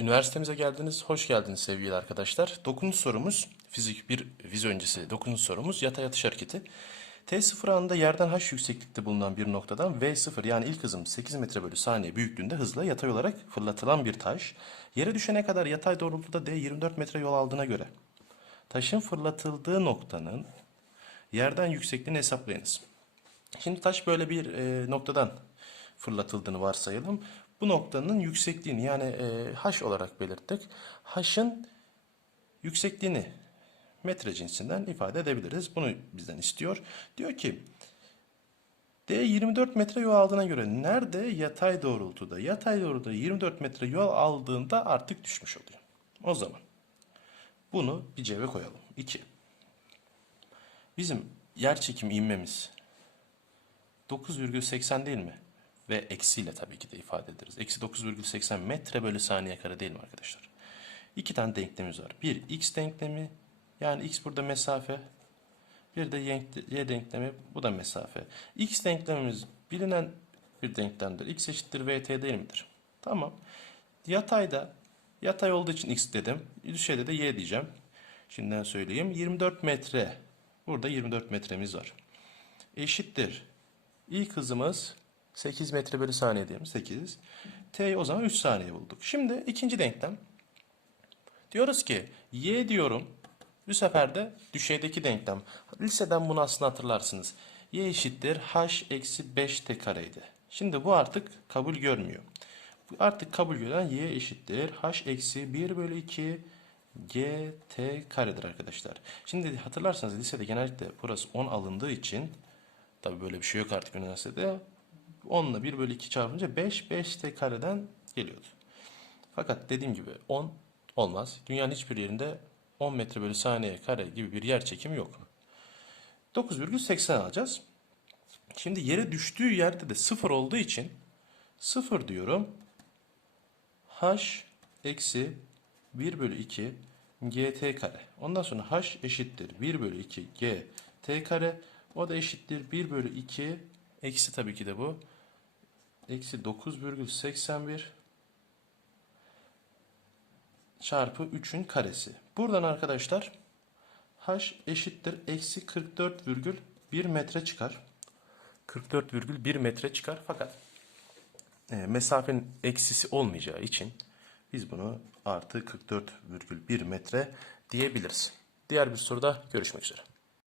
Üniversitemize geldiniz. Hoş geldiniz sevgili arkadaşlar. Dokuz sorumuz fizik bir vize öncesi dokuz sorumuz yatay atış hareketi. T0 anında yerden h yükseklikte bulunan bir noktadan V0 yani ilk hızım 8 metre bölü saniye büyüklüğünde hızla yatay olarak fırlatılan bir taş yere düşene kadar yatay doğrultuda D 24 metre yol aldığına göre taşın fırlatıldığı noktanın yerden yüksekliğini hesaplayınız. Şimdi taş böyle bir e, noktadan fırlatıldığını varsayalım. Bu noktanın yüksekliğini yani e, h olarak belirttik. H'ın yüksekliğini metre cinsinden ifade edebiliriz. Bunu bizden istiyor. Diyor ki D 24 metre yol aldığına göre nerede yatay doğrultuda? Yatay doğrultuda 24 metre yol aldığında artık düşmüş oluyor. O zaman bunu bir cebe koyalım. 2. Bizim yer çekimi inmemiz 9,80 değil mi? Ve eksiyle tabii ki de ifade ederiz. Eksi 9,80 metre bölü saniye kare değil mi arkadaşlar? İki tane denklemimiz var. Bir x denklemi yani x burada mesafe. Bir de y denklemi bu da mesafe. x denklemimiz bilinen bir denklemdir. x eşittir vt değil midir? Tamam. Yatayda yatay olduğu için x dedim. Düşeyde de y diyeceğim. Şimdiden söyleyeyim. 24 metre. Burada 24 metremiz var. Eşittir. İlk hızımız 8 metre bölü saniye diyelim. 8. T'yi o zaman 3 saniye bulduk. Şimdi ikinci denklem. Diyoruz ki y diyorum. Bu sefer de düşeydeki denklem. Liseden bunu aslında hatırlarsınız. y eşittir h eksi 5 t kareydi. Şimdi bu artık kabul görmüyor. Artık kabul gören y eşittir h eksi 1 bölü 2 g t karedir arkadaşlar. Şimdi hatırlarsanız lisede genellikle burası 10 alındığı için tabi böyle bir şey yok artık üniversitede 10 ile 1 bölü 2 çarpınca 5 5 t kareden geliyordu. Fakat dediğim gibi 10 olmaz. Dünyanın hiçbir yerinde 10 metre bölü saniye kare gibi bir yer çekimi yok. 9,80 alacağız. Şimdi yere düştüğü yerde de 0 olduğu için 0 diyorum. h eksi 1 bölü 2 gt kare. Ondan sonra h eşittir 1 bölü 2 gt kare. O da eşittir 1 bölü 2 eksi tabii ki de bu. Eksi 9,81 çarpı 3'ün karesi. Buradan arkadaşlar h eşittir eksi 44,1 metre çıkar. 44,1 metre çıkar fakat e, mesafenin eksisi olmayacağı için biz bunu artı 44,1 metre diyebiliriz. Diğer bir soruda görüşmek üzere.